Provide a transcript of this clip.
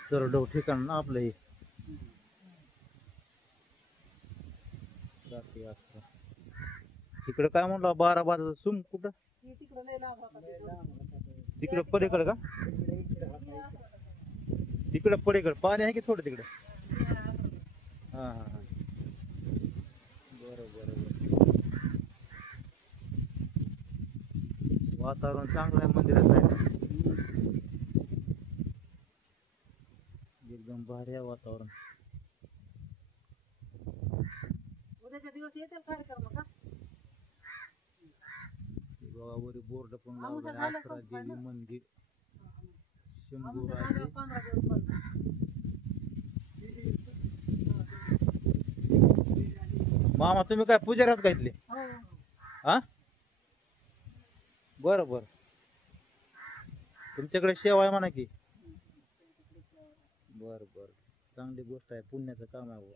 सरडव ठिकाण ना आपलं हे रात्री आसरा. तिकडं काय म्हणलं 12 बाजाचं सुम कुठं तिकडं पलीकडं का तिकडं पलीकडं पाणी आहे की थोडं तिकडं. हा हा हा बरोबर वातावरण चांगलं आहे मंदिराचं आहे एकदम भारी आहे वातावरण. उद्याच्या दिवस येतील कार्यक्रम का गावावर बोर्ड पण लावलं आसरा देवी मंदिर शंभूराजे. 15 दिवस बंद. मामा तुम्ही काय पुजारी आहात का इथले. हो हा बरं बरं तुमच्याकडे सेवा आहे म्हणा की. बर बर चांगली गोष्ट आहे पुण्याचं काम आहे.